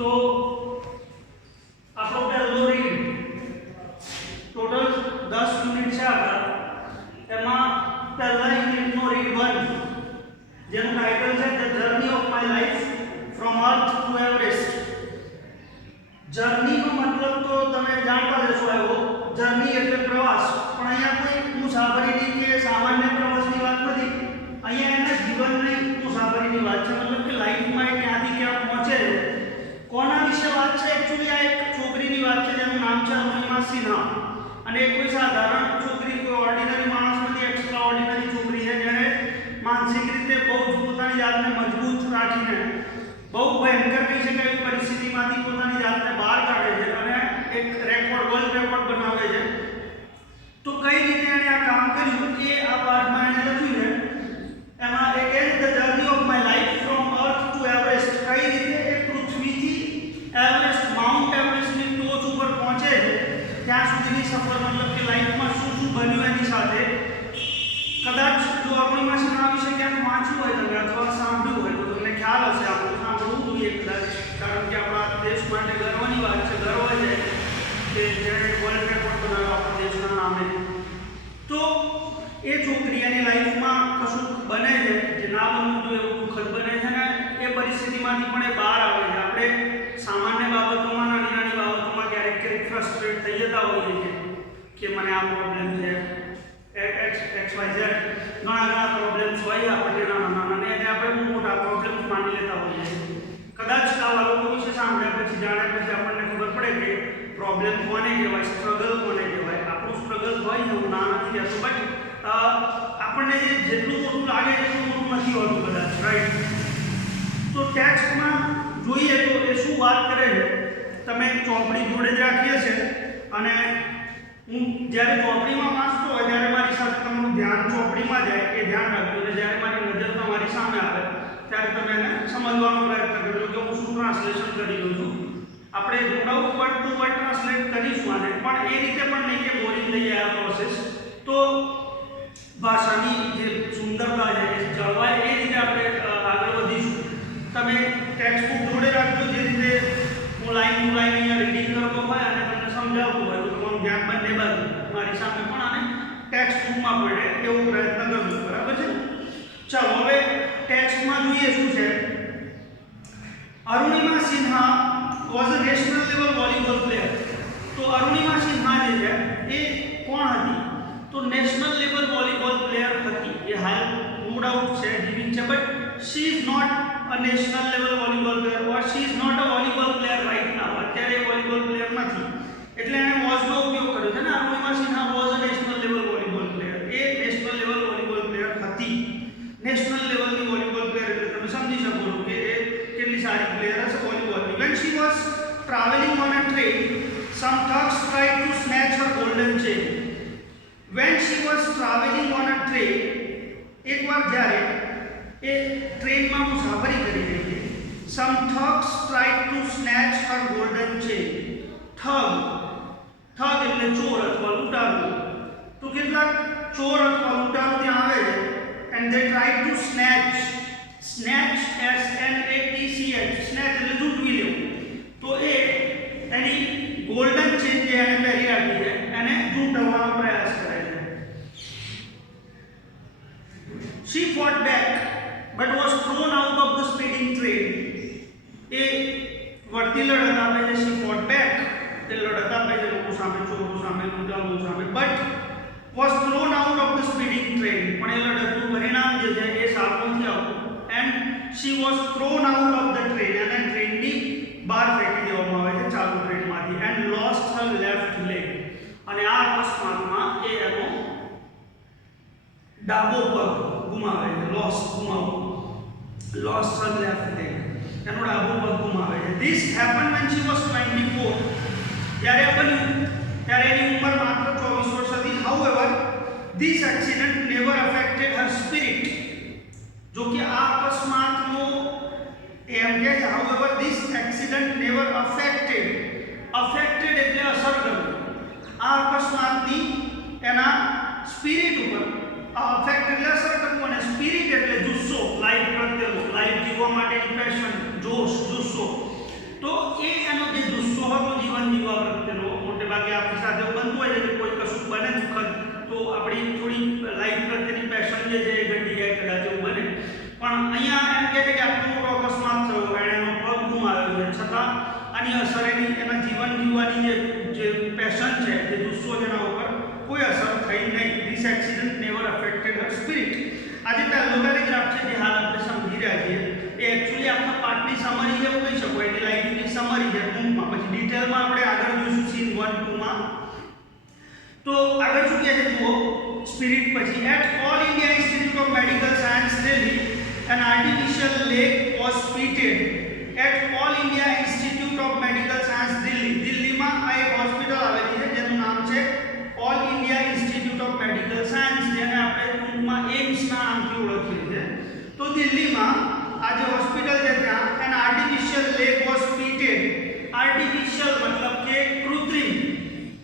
तो આપણો પહેલો રીડ ટોટલ 10 યુનિટ છે આપણા એમાં પહેલા યુનિટનો રીડ 1 જેનું ટાઇટલ છે the journey of my life from earth to Everest. જર્નીનો મતલબ તો તમે જાણતા જ હશો આવ્યો, જર્ની એટલે પ્રવાસ, પણ અહીંયા કોઈ મુસાફરીની કે સામાન્ય પ્રવાસની વાત નથી, અહીંયા એના જીવનની મુસાફરીની વાત છે, મતલબ કે લાઈફમાં એ ક્યાંથી ક્યાં પહોંચે છે, કોના વિશે વાત છે। એકચ્યુઅલી આ એક છોકરીની વાત છે જેનું નામ છે અરુણિમા સિન્હા, અને એ કોઈ સાધારણ છોકરી, કોઈ ઓર્ડિનરી માણસ નથી, એક્સ્ટ્રા ઓર્ડિનરી છોકરી છે જેણે માનસિક રીતે બહુ જ પોતાની જાતને મજબૂત રાખીને બહુ ભયંકર કહી શકાય એવી પરિસ્થિતિમાંથી પોતાની જાતને બહાર કાઢે છે અને એક રેકોર્ડ, વર્લ્ડ રેકોર્ડ બનાવે છે। તો કઈ રીતે એણે આ કામ કર્યું એ આ પાઠમાં એણે લખ્યું છે। એમાં એ કહે છે the journey of my life from earth to Everest, કઈ રીતે એ પૃથ્વીથી એવરેસ્ટ, માઉન્ટ એવરેસ્ટની ટોચ ઉપર પહોંચે છે ત્યાં સુધીની સફર, મતલબ કે લાઈફમાં શું શું બન્યું એની સાથે। કદાચ જો અરુણિમા સિન્હા વિશે ક્યાંક વાંચ્યું હોય તમે અથવા સાંભળ્યું હોય તો તમને ખ્યાલ હશે, આપણે સાંભળવું જોઈએ કદાચ, કારણ કે આપણા દેશ માટે ગર્વની વાત છે, ગર્વ છે કે જેણે વર્લ્ડ રેકોર્ડ બનાવ્યો આપણા દેશના નામે। તો એ છોકરી એની લાઈફમાં કશું બને છે જે ના બનવું જોઈએ એવું દુઃખદ બને છે ને એ પરિસ્થિતિમાંથી પણ એ બહાર આવે છે। આપણે સામાન્ય બાબતોમાં, નાની નાની બાબતોમાં ક્યારેક ક્યારેક ફ્રસ્ટ્રેટ થઈ જતા હોઈએ છીએ કે મને આ પ્રોબ્લેમ છે, XYZ ઘણા પ્રોબ્લેમ્સ હોય આપણને નાના નાના, અને એને આપણે મોટા પ્રોબ્લેમ્સ માની લેતા હોઈએ છીએ। કદાચ આવા લોકો વિશે સાંભળ્યા પછી, જાણ્યા પછી આપણને ખબર પડે કે પ્રોબ્લેમ કોને કહેવાય, સ્ટ્રગલ કોને કહેવાય। આપણું સ્ટ્રગલ હોય ને, હું ના નથી કહેતો, બટ આપણને જેટલું મોટું લાગે એટલું મોટું નથી હોતું કદાચ, રાઈટ। તો ટેક્સ્ટમાં જોઈએ તો એ શું વાત કરે છે, તમે ચોપડી જોડે જ રાખીએ છે, અને હું જ્યારે ચોપડીમાં વાંચતો હોય ત્યારે મારી સાથે તમારું ધ્યાન ચોપડીમાં જાય એ ધ્યાન રાખજો, અને જ્યારે મારી નજર તમારી સામે આવે ત્યારે તમે એને સમજવાનો પ્રયત્ન કરજો કે હું શું ટ્રાન્સલેશન કરી રહ્યો છું। આપણે વર્ડ ટુ વર્ડ ટ્રાન્સલેટ કરીશું આને, પણ એ રીતે પણ નહીં કે બોરિંગ થઈ જાય આ પ્રોસેસ। તો ભાષાની જે સુંદરતા છે એ જળવાય એ રીતે આપણે આગળ વધીશું। તમે ટેક્સ્ટ બુક જોડે રાખજો, જે રીતે હું લાઈન ટુ લાઈન અહીંયા રીડિંગ કરતો હોય અને તમને સમજાવતો હોય તો તમારું ધ્યાન બંને બાજુ મારી સામે પણ અને ટેક્સ્ટ બુકમાં પડે એવો પ્રયત્ન કરજો, બરાબર છે। ચાલો હવે ટેક્સ્ટમાં જોઈએ શું છે। Arunima Sinha was a national level volleyball player. તો અરુણિમા સિન્હા જે છે એ કોણ હતી? તો નેશનલ લેવલ વોલીબોલ પ્લેયર હતી। એ હાલ નો ડાઉટ છે, જીવિત છે, but she is not a national level volleyball player or she is not a volleyball player right now. અત્યારે વોલીબોલ પ્લેયર નથી એટલે એણે વોઝનો ઉપયોગ કર્યો છે ને। Arunima Sinha was a national level volleyball player, A national level volleyball player હતી। National લેવલની વોલીબોલ પ્લેયર એટલે તમે સમજી શકો છો કે એ કેટલી સારી પ્લેયર હશે વોલીબોલની। when she was traveling on a train, some thugs tried to snatch her golden chain। when she was traveling on a train, એકવાર જ્યારે એ ટ્રેનમાં મુસાફરી કરી રહી હતી, some thugs tried to snatch her golden chain। Thug એટલે ચોર અથવા લૂંટારો, તો કેટલાક ચોર અથવા લૂંટારો ત્યાં આવે છે and they tried to snatch, snatch SNATCH, snatch એટલે લૂંટવી લેવું। તો એ એની ગોલ્ડન ચેન જે એને પહેરી રાખી છે એને લૂંટવાનો પ્રયાસ કરે છે। she fought back but was thrown out of the speeding train। એ વળતી લડત આપે છે, she fought back, તે લડત આપે છે લોકો સામે, ચોરો સામે, લૂંટારો સામે, but was thrown out of the speeding train, પણ એ લડતનું પરિણામ જે છે એ સારું નથી આવતું। and she was thrown out of the train, અને ટ્રેનની બહાર ફેંકી દેવામાં આવે છે ચાલુ ટ્રેનમાંથી। and lost her left leg, અને આ અકસ્માતમાં એ એનો ડાબો પગ ગુમાવે છે। lost her left leg, એનો ડાબો પગ ગુમાવે છે। this happened when she was 24, જ્યારે આ બન્યું ત્યારે એની ઉંમર માત્ર 24 વર્ષ હતી। however this accident never affected her spirit। જો કે આ અકસ્માતનો એમ કે however this accident never affected એટલે અસર કરવું, આ અકસ્માતની એના સ્પિરિટ ઉપર, અફેક્ટ એટલે અસર કરવું અને સ્પિરિટ એટલે જુસ્સો, લાઈફ પ્રત્યેનો, લાઈફ જીવવા માટેની પેશન, જોશ, જુસ્સો, તો એ છતાં આની અસર એના જીવન જીવવાની જે પેશન છે, જે જુસ્સો છે એના ઉપર કોઈ અસર થઈ નહીં. This accident never affected Har spirit. આજે પહેલો પેરેગ્રાફ છે જે હાલ આપણે સમજી રહ્યા છીએ એ એકચ્યુઅલી આખા પાર્ટની સમરી છે એવું કહી શકો, એની લાઈફની સમરી છે ટૂંકમાં. પછી ડિટેલમાં આપણે આગળ જોઈશું સીન 1 2 માં. તો આગળ શું કહે છે જુઓ, સ્પિરિટ પછી at all India institute of medical science Delhi an artificial lake was fitted at all India Institute of Medical Science Delhi. દિલ્હીમાં આ એક હોસ્પિટલ આવેલી છે જેનું નામ છે all India institute of medical science, જેને આપણે ટૂંકમાં એમ્સ ના નામથી ઓળખીએ છીએ. તો દિલ્હીમાં આ જે હોસ્પિટલ છે ત્યાં an artificial lake was fitted. Artificial મતલબ કે કૃત્રિમ,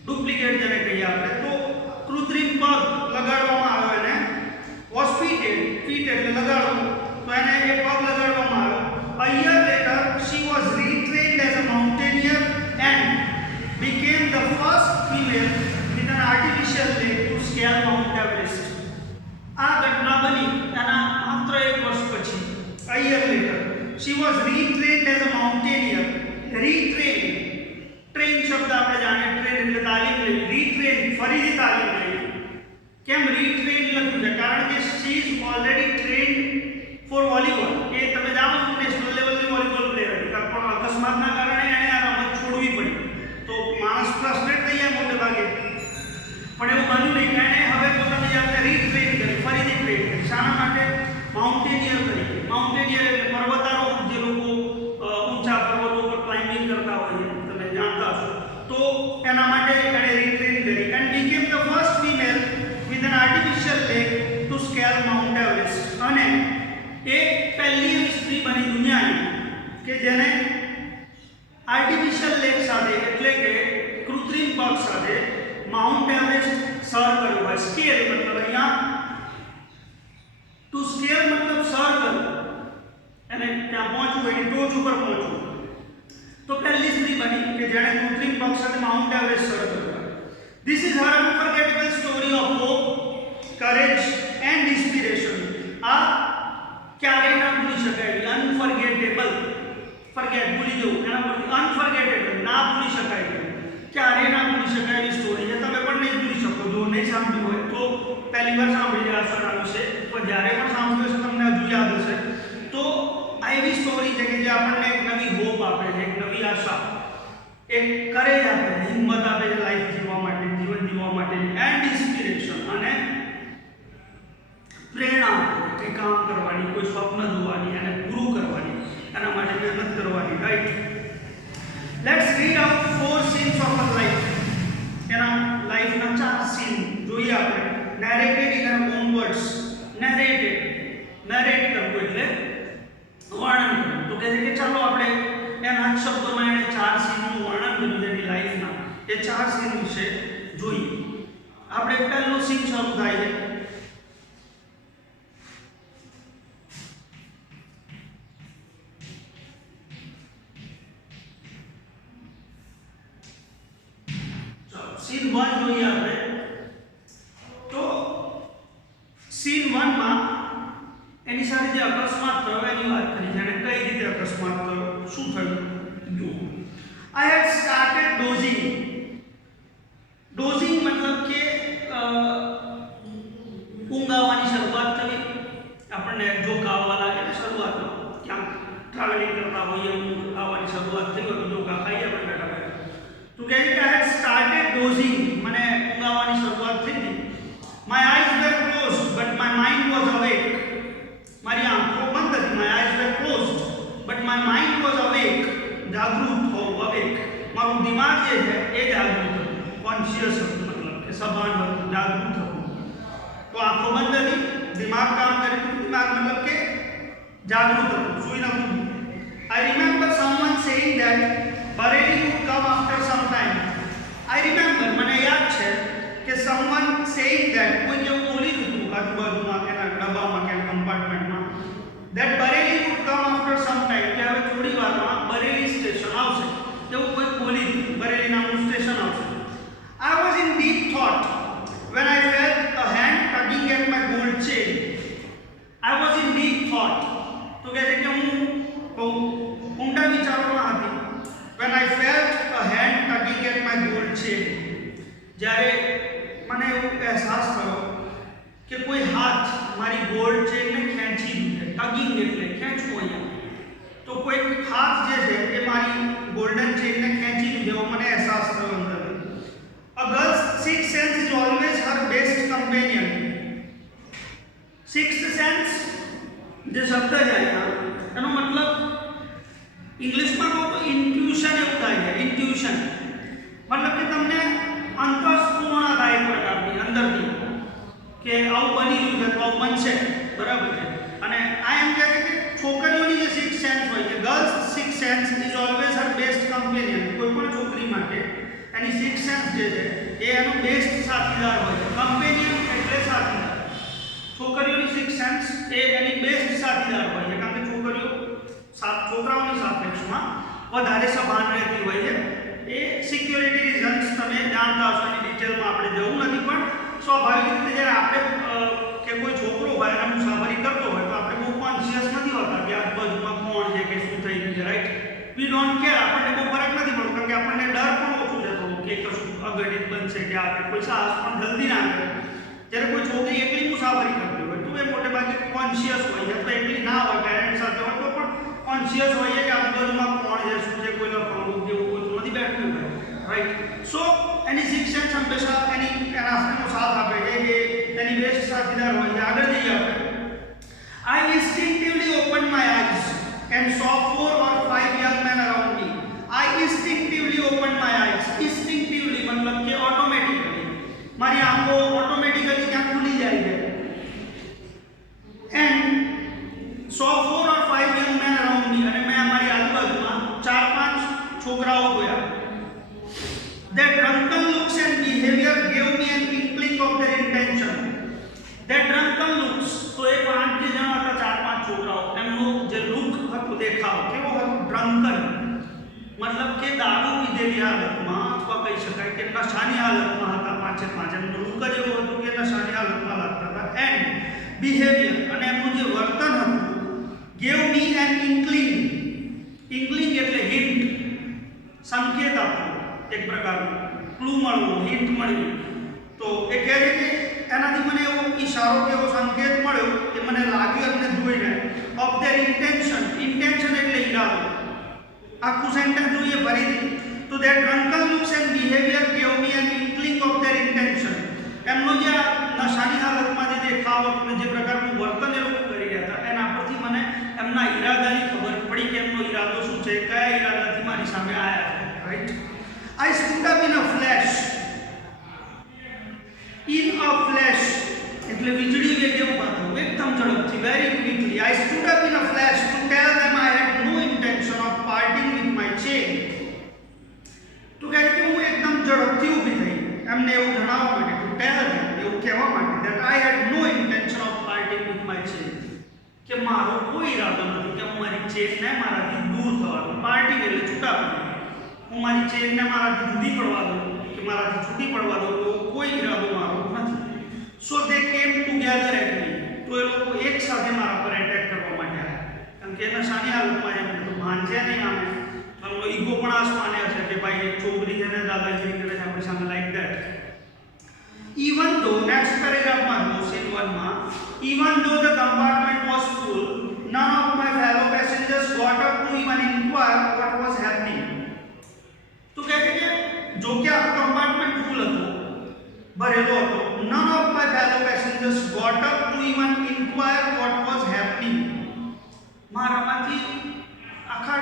ડુપ્લિકેટ જેને કહીએ આપણે, તો કૃત્રિમ પગ લગાડવામાં આવ્યો એને. was fitted, fit એટલે લગાડવું, તો એને એ પગ લગાડવામાં આવ્યો. A year later she was retrained as a mountaineer and became the first female with an artificial leg to scale Mount Everest. આ ઘટના બની એના માત્ર એક વર્ષ પછી. A year later she was retrained as a mountaineer. retrain, train શબ્દ આપણે જાણીએ, ટ્રેન એટલે તાલીમ લેવી. retrain ફરીથી તાલીમ લેવી. કેમ રીટ્રેન લખ્યું છે? કારણ કે she is already trained for volleyball. એ તમે જાણો છો નેશનલ લેવલની વોલીબોલ પ્લેયર હતી, પણ અકસ્માતના કારણે એણે આ રમત છોડવી પડી. તો માણસ ફ્રસ્ટ્રેટ થઈ જાય મોટે ભાગે, પણ એવું બન્યું નહીં. એણે હવે પોતાની જાતને રીટ્રેન કરી, ફરીથી ટ્રેન કરી. શાના માટે? માઉન્ટેનિયર તરીકે. માઉન્ટેનિયર એટલે પર્વતારોહક, જે લોકો ઊંચા પર્વતો પર ક્લાઇમ્બિંગ કરતા હોય, તમે જાણતા હશો. તો એના માટે એણે રીટ્રેન કરી and became the first female with an artificial leg to scale Mount Everest. અને એ પહેલી એવી સ્ત્રી બની દુનિયાની કે જેને આર્ટિફિશિયલ લેગ સાથે એટલે કે કૃત્રિમ પગ સાથે માઉન્ટ એવરેસ્ટ સર કર્યું હોય. સ્કેલ મતલબ અહીંયા ટુ સ્કેલ મતલબ સર કરવું, એને ત્યાં પહોંચવું, એની ટોચ ઉપર પહોંચવું. તો પહેલી સ્ત્રી બની કે જેણે કૃત્રિમ પગ સાથે માઉન્ટ એવરેસ્ટ સર કર્યું. This is her unforgettable story of hope, courage and inspiration. આ ક્યારે ના ભૂલી શકાય, અનફર્ગેટેબલ. ફર્ગેટ ભૂલી જવું, એના પરથી અનફર્ગેટેબલ, ના ભૂલી શકાય, ક્યારે ના ભૂલી શકાય એવી સ્ટોરી છે. તમે પણ નહીં ભૂલી શકો. જો નહીં સાંભળ્યું હોય તો પહેલી વાર સાંભળી રહ્યા સર આ વિશે, પણ જ્યારે પણ સાંભળ્યું હશે તમને હજુ યાદ હશે. તો આ એવી સ્ટોરી છે કે જે આપણને એક નવી હોપ આપે છે, એક નવી આશા, એક કરેજ આપે છે, હિંમત આપે છે લાઈફ જીવવા માટે, જીવન જીવવા માટે. એન્ડ ઇન્સ્પિરેશન, અને પ્રેરણા કે કામ કરવાની, કોઈ સ્વપ્ન જોવાની, એને પૂરું કરવાની, એના માટે મહેનત કરવાની. Right. Let's read out 4 scenes of her life. એના લાઈફના 4 સીન જોઈએ આપણે. Narrated in her own words. Narrated, narrate કરવું એટલે વર્ણન કરવું. તો કહે છે કે ચાલો આપણે એના શબ્દોમાં એને 4 સીનનું વર્ણન કર્યું છે એની લાઈફના. એ 4 સીન વિશે જોઈએ. આપણે પહેલો સીન શરૂ થાય છે. સીન 1 જોઈએ આપણે. તો સીન 1 માં એની સાથે જે અકસ્માત થયો એની વાત કરી છે. એને કઈ રીતે અકસ્માત થયો, શું થયું જુઓ. I had started dozing. Dozing મતલબ કે ઊંઘ આવવાની શરૂઆત થઈ. આપણને જોક આવવા લાગે ને શરૂઆતમાં, ક્યાંક ટ્રાવેલિંગ કરતા હોઈએ, ઊંઘ આવવાની શરૂઆત થઈ હોય તો જોકા ખાઈએ આપણે બેઠા બેઠા. તો કહે છે કે I had started dozing. મને ઊંઘ આવવાની શરૂઆત થઈ હતી. My eyes were closed but my mind was awake. મારી આંખો બંધ હતી. My eyes were closed but my mind was awake. જાગૃત હોવું, awake. મારું દિમાગ જે છે એ જાગૃત હતું, કોન્શિયસ હતું, મતલબ કે સભાન હતું, જાગૃત હતું. તો આંખો બંધ હતી, દિમાગ કામ કરી હતું. દિમાગ મતલબ કે જાગૃત હતું, સૂઈ નહોતું. I remember someone saying that Bareilly would come after some time. I remember, મને યાદ છે કે someone saying that, કોઈ જેવું બોલી હતું આજુબાજુમાં એના ડબ્બામાં કે કમ્પાર્ટમેન્ટમાં, that Bareilly would come after some time, કે હવે થોડી વારમાં બરેલી સ્ટેશન આવશે, એવું કોઈ બોલી હતું. બરેલી નામનું સ્ટેશન આવશે. I was in deep thought when I felt a hand tugging at my gold chain. I was in deep thought. તો કહે છે કે હું ઊંડા વિચારોમાં હતી. જ્યારે મને એવો અહેસાસ થયો કે કોઈ હાથ મારી ગોલ્ડ ચેનને ખેંચી દીધું છે, ટગિંગ એટલે ખેંચવું અહીંયા, તો કોઈ હાથ જે છે એ મારી ગોલ્ડન ચેનને ખેંચી દીધું એવો મને અહેસાસ થયો અંદર. A girl's sixth sense is always her best companion. Sixth sense જે શબ્દ છે અહીંયા એનો મતલબ ઇંગ્લિશમાં કહો તો ઇન્ટ્યુશન એવું થાય છે. ઇન્ટ્યુશન મતલબ કે તમને અંતસ્ફૂર્ણા થાય એક પ્રકારની અંદરથી કે આવું બની રહ્યું છે તો આવું બનશે, બરાબર છે. અને આ એમ કહે છે કે છોકરીઓની જે સિક્સ સેન્સ હોય છે, girls six sense is always Har best companion. કોઈ પણ છોકરી માટે એની સિક્સ સેન્સ જે છે એ એનો બેસ્ટ સાથીદાર હોય છે. કમ્પેનિયન એટલે સાથીદાર. છોકરીઓની સિક્સ સેન્સ એ એની બેસ્ટ સાથીદાર હોય છે, કારણ કે છોકરીઓ છોકરાઓની સાપેક્ષમાં વધારે સભાન રહેતી હોય છે. એ સિક્યોરિટી રીઝન્સ તમે જાણતા હશો, એની ડિટેલમાં આપણે જવું નથી, પણ સ્વાભાવિક રીતે જ્યારે આપણે કે કોઈ છોકરો હોય અને મુસાફરી કરતો હોય તો આપણે બહુ કોન્શિયસ નથી હોતા કે આજુબાજુમાં કોણ છે કે શું થઈ રહ્યું છે, રાઈટ. વી ડોન્ટ કેર, આપણને બહુ ફરક નથી પડતો, કારણ કે આપણને ડર પણ ઓછું છે થોડું કે કશું અઘટિત બનશે કે આપણે કોઈ સાહસ પણ જલ્દી ના કરે. જ્યારે કોઈ છોકરી એકલી મુસાફરી કરતી હોય તો એ મોટે ભાગે કોન્શિયસ હોય છે, તો એકલી ના હોય, પેરેન્ટ્સ સાથે હોય તો પણ કોન્શિયસ હોય છે કે આજુબાજુમાં કોણ છે, શું છે, કોઈ લફાણું કે એવું બધું નથી બેઠું હોય, રાઈટ. સો એની શિક્ષણ હંમેશા એનો સાથ આપે છે, એ એની બેસ્ટ સાથીદાર હોય છે. આગળ જઈએ આપણે. I instinctively opened my eyes and saw 4 or 5 young men around me. I instinctively opened my eyes. Instinctively મતલબ કે ઓટોમેટિકલી મારી આંખો ઓટોમેટિકલી ત્યાં ખુલી જાય છે. And saw 4 or 5 young men around me. અને મેં મારી આજુબાજુમાં 4-5 છોકરાઓ જોયા. Their drunken looks and behavior gave me an inkling of their intention. Their drunken looks, તો એ 5 જે જણા હતા, 4-5 છોકરાઓ, એમનો જે લુક હતો, દેખાવ કેવો હતો? ડ્રંકન મતલબ કે દારૂ પીધેલી હાલતમાં, અથવા કહી શકાય કે નશાની હાલતમાં હતા 5-5. એમનું લુક જ એવું હતું કે નશાની હાલતમાં લાગતા હતા. એન્ડ બિહેવિયર, અને એમનું જે વર્તન હતું, ગેવ મી એન ઇન્કલિંગ. ઇન્કલિંગ એટલે હિન્ટ, સંકેત આપવો, એક પ્રકારનો ક્લુ મળવો, હિન્ટ મળવી. તો એ કહે છે કે એનાથી મને એવો ઈશારો કે એવો સંકેત મળ્યો કે મને લાગ્યું એમને જોઈને ઓફ ધેર ઇન્ટેન્શન. ઇન્ટેન્શન એટલે ઈરાદો. આખું સેન્ટેન્સ જોઈએ ફરીથી તો there drunken looks and behaviour gave me N inkling of their intention. એમનો જે નશાની હાલતમાં જે દેખાવ હતો અને જે પ્રકારનું વર્તન એ લોકો કરી રહ્યા હતા એના પરથી મને એમના ઈરાદાની ખબર પડી કે એમનો ઈરાદો શું છે, કયા ઈરાદાથી મારી સામે આવ્યા છે, right. I stood up in a flash. In a flash એટલે વીજળી વેગે ઊભા થવું, એકદમ ઝડપથી, very quickly. I stood up in a flash to tell them I had no intention of parting with my chain. તો કહે કે હું એકદમ ઝડપથી ઊભી થઈ એમને એવું જણાવવા માટે, to tell them, એવું કહેવા માટે that I had no intention of parting with my chain, કે મારો કોઈ ઈરાદો નથી કે હું મારી ચેનને મારાથી દૂર થવાનો. પાર્ટિંગ એટલે છૂટા પડવું. હું મારી ચેનને મારાથી જુદી પડવા દઉં કે મારાથી છૂટી પડવા દઉં, એવો કોઈ ઈરાદો મારો નથી. સો દે કેમ ટુગેધર એટ મી. તો એ લોકો એક સાથે મારા પર એટેક કરવા માટે આવ્યા, કારણ કે એના શાની હાલતમાં એમ તો ભાંજે નહીં આમે, એમનો ઈગો પણ આસમાને હશે કે ભાઈ એક છોકરી છે ને દાદાગીરી કરે છે આપણી સામે, like that. Even though, next paragraphમાં જો scene 1 માં, even though the compartment was full, none of my fellow passengers got up to even inquire what was happening. તો કહે છે કે જો કે આ કમ્પાર્ટમેન્ટ ફૂલ હતો, ભરેલો હતો, none of my fellow passengers got up to even inquire what was happening. મારામાંથી આખા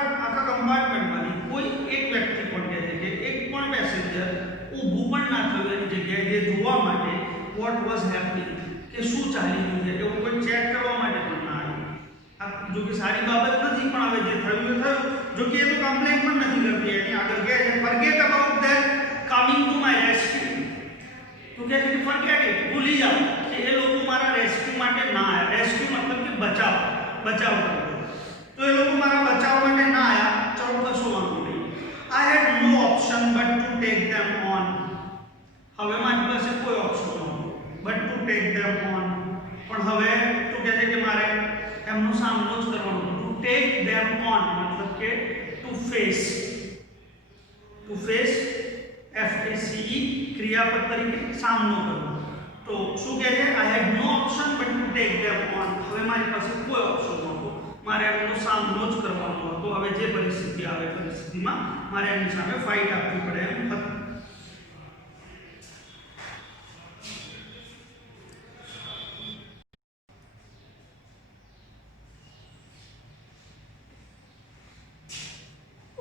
કમ્પાર્ટમેન્ટમાંથી કોઈ એક વ્યક્તિ પણ કહે છે કે એક પણ પેસેન્જર ઊભું પણ ના થયું એની જગ્યાએ જોવા માટે what was happening, કે શું ચાલી રહ્યું છે, એવું કોઈ ચેક કરવા માટે પણ ના આવ્યું. આ જો કે સારી બાબત નથી, પણ હવે જે થયું એ થયું. જો કે એ તો કમ્પ્લેન પણ નથી કરતી, એની આગળ કહે છે forget about that coming to my rescue. તો કહે છે કે forget it, ભૂલી જાઓ કે એ લોકો મારા રેસ્ક્યુ માટે ના આવ્યા. રેસ્ક્યુ મતલબ કે બચાવ કરવો. તો એ લોકો મારા બચાવ માટે ના આવ્યા, ચલો કશો વાંધો નહીં. I had no option but to take them on. હવે મારી પાસે કોઈ ઓપ્શન નહોતો but to take them on. પણ હવે તો કહે છે કે મારે એમનો સામનો જ કરવાનો હતો. To take them on મતલબ કે to face FACE ક્રિયાપદ તરીકે સામનો કરવો. તો શું કહે છે? I had no option but to take them on. હવે મારી પાસે કોઈ ઓપ્શન નહોતો, મારે એમનો સામનો જ કરવાનો હતો. હવે જે પરિસ્થિતિ આવે પરિસ્થિતિમાં મારે એમની સામે ફાઇટ આપવી પડે એમ હતું.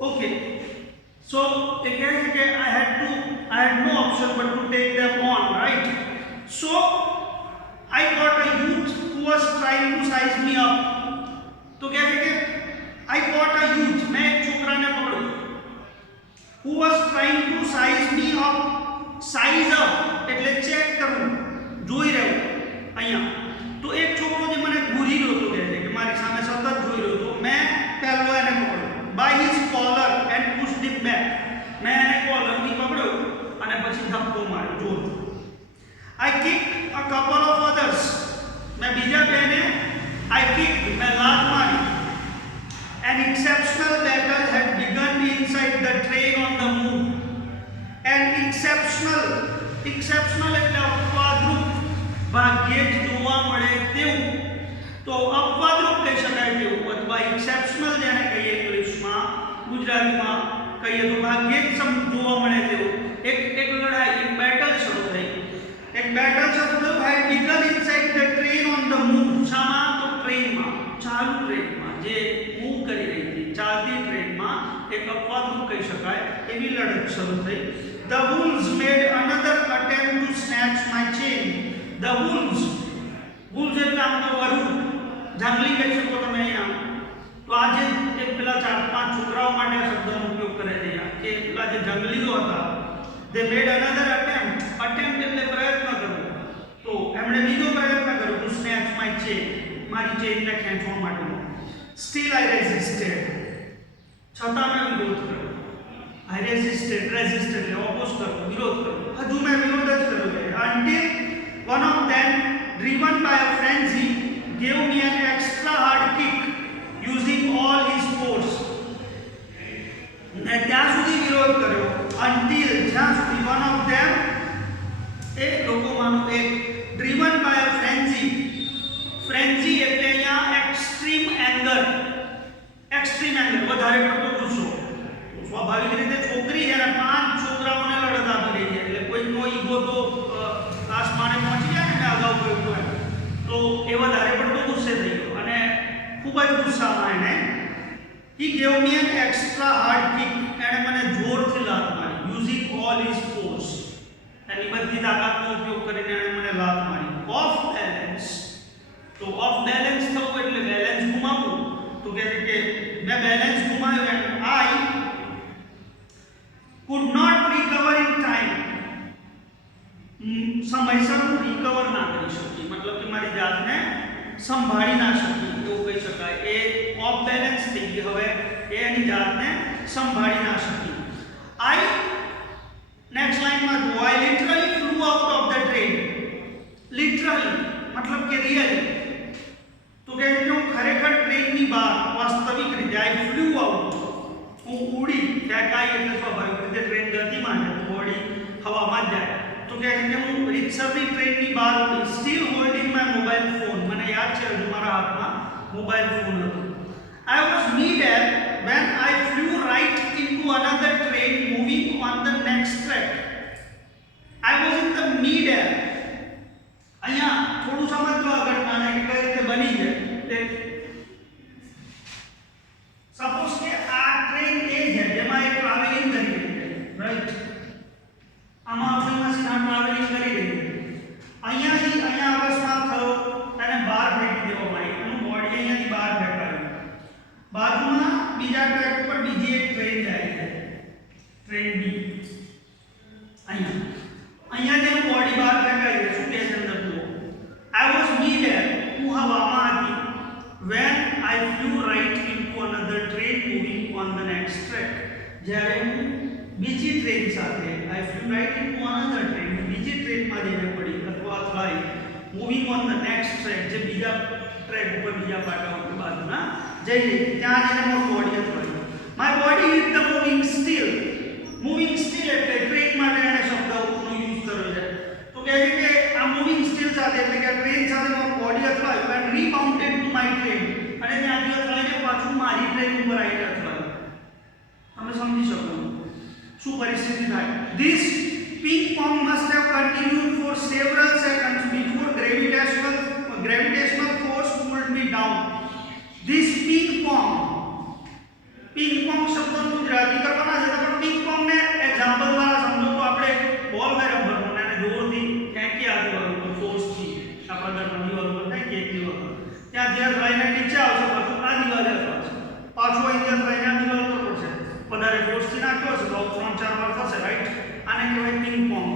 Okay, so again I had no option but to take them on, right? So I got a youth who was trying to size me up. तो क्या है कि I got a youth, मैं एक छोकरा ने पकड़ो, who was trying to size me up. Size up એટલે ચેક કરવું, જોઈ રહ્યો અહીંયા. તો એક છોકરો જે મને ઘૂરી રહ્યો હતો, કહે છે કે મારી સામે સતત જોઈ રહ્યો હતો. મેં પહેલો એને પકડ્યો by his collar and pushed him back. मैं એને કોલર થી પકડ્યો અને પછી ધક્કો માર્યો જોર. I kicked a couple of others. मैं બીજા બેને I kicked, मैं લાત મારી. An exceptional battle had begun inside the train on the move. An exceptional એટલે અપવાદરૂપ, ભાગ્યે જ જોવા મળે તેવું. તો અપવાદરૂપ કહી શકાય તેવું અથવા એક્સેપ્શનલ જેને કહીએ ઇંગ્લિશમાં, ગુજરાતીમાં કહીએ તો ભાગ્યે જ જોવા મળે તેવું એક લડાઈ, એક બેટલ શરૂ થઈ. એક બેટલ શરૂ થયું. had begun inside the train on the move. શામાં? તો ટ્રેનમાં, ચાલુ ટ્રેનમાં જે મૂવ કરી રહી હતી, ચાલતી ટ્રેનમાં એક અપવાદરૂપ કહી શકાય એવી લડત શરૂ થઈ. The wolves made another attempt to snatch my chain. The wolves એટલે આમ તો વરુ, જંગલી કહી શકો તમે અહીંયા. તો આજે એક પેલા 4-5 છોકરાઓ માટે આ શબ્દનો ઉપયોગ કરે છે કે પેલા જે જંગલીઓ હતા, they made another attempt. attempt એટલે પ્રયત્ન કરવો. તો એમણે બીજો પ્રયત્ન કર્યો to snatch my chain, મારી ચેઇનને ખેંચવા માટેનો. still I resisted. છતાં મેં વિરોધ કર્યો. I resisted એટલે ઓપોઝ કરવો, વિરોધ કરવો. હજુ મેં વિરોધ જ કર્યો until one of them, driven by a frenzy, gave me an extra hard kick using all his force. ને ત્યાં સુધી વિરોધ કર્યો until જ્યાં સુધી one of them, એ લોકોમાંનો એક, driven by a frenzy એટલે અહીંયા extreme anger, વધારે પડતો ગુસ્સો. સ્વાભાવિક રીતે છોકરી જ્યારે 5 છોકરાઓને લડત આપી રહી છે એટલે કોઈનો ઈગો તો આસમાને પહોંચી જાય ને અગાઉ કહ્યું તો એ વધારે પડતો ગુસ્સે થઈ ગયો અને ખૂબ જ ગુસ્સામાં એને he gave me an extra hard kick. એણે મને જોરથી લાત મારી. using all his force, એની બધી તાકાતનો ઉપયોગ કરીને એણે મને લાત મારી. off balance, તો off balance થવું એટલે બેલેન્સ ગુમાવવું. તો કહે છે કે મેં બેલેન્સ ગુમાવ્યું and I could not recover in time. સમયસર હું રિકવર ના કરી શકી, મતલબ કે મારી જાતને સંભાળી ના શકી એવું કહી શકાય. એ ઓફ બેલેન્સ થઈ ગઈ, હવે એ એની જાતને સંભાળી ના શકી. આઈ નેક્સ્ટ લાઈનમાં જો I literally flew out of the train. Literally મતલબ કે રિયલી. તો કે હું ખરેખર ટ્રેનની બહાર વાસ્તવિક રીતે આઈ ફ્લુ આઉટ, હું ઉડી. ફેંકાઈ એટલે સ્વાભાવિક રીતે ટ્રેન ગતિમાં છે તો ઉડી હવામાં જ જાય. તો કહે છે કે હું રીતસરની ટ્રેનની બહાર ઉડી. Steel holding my mobile phone. મને યાદ છે હજુ મારા હાથમાં મોબાઈલ ફોન હતો. I was mid-air when I flew right into another train moving on the next track. I was in the mid-air. અહીંયા થોડું સમજજો આ ઘટનાને કે કઈ રીતે બની છે. સપોઝ કે આ ટ્રેન એ છે જેમાં એક ટ્રાવેલિંગ કરી રહી છે, રાઈટ? આમાં આપણી મશીન ટ્રાવેલિંગ કરી રહી છે. અહીંયાથી અહીંયા અકસ્માત થયો, એને બહાર ફેંકી દેવામાં આવી, એનું બોડી અહીંયાથી બહાર ફેંકાયું. બાજુમાં બીજા ટ્રેક ઉપર બીજી એક ટ્રેન જાય છે, ટ્રેન બી. અહીંયાથી એનું બોડી બહાર ફેંકાઈ ગયું. શું કહે છે અંદર જુઓ. I was mid-air, હું હવામાં હતી. When I flew right into another train moving on the next track. જ્યારે હું બીજી ટ્રેન સાથે I flew right into another train, બીજી ટ્રેનમાં જઈને પડી અથવા અથડાઈ. Moving on the next track, જે બીજા ટ્રેક ઉપર બીજા પાટા ઉપર બાજુના જઈ રહી ત્યાં જઈને મારું બોડી અથડાયું. My body hit the moving steel. Moving steel એટલે ટ્રેનમાં શું પરિસ્થિતિ થાય? This ping pong must have continued for several seconds before gravitational force pulled me down. This ping pong શબ્દનો ગુજરાતી કરવાના છે પણ ping pong ને એક્ઝામ્પલ દ્વારા સમજો તો આપણે બોલ મે રબર ને એને જોરથી ફેંકી આ દીવાલ ઉપર ફોર્સ થી આપણા ઘરના દીવાલ ઉપર ફેંકી એક દીવાલ ત્યાં જે લઈને નીચે આવશે પાછું આ દીવાલે આવશે પાછું અહીંયા લઈને આ દીવાલ ઉપર પડશે વધારે ફોર્સ થી નાખ્યો છે તો 3-4 વાર થશે રાઈટ આને કહેવાય પિંગ પોંગ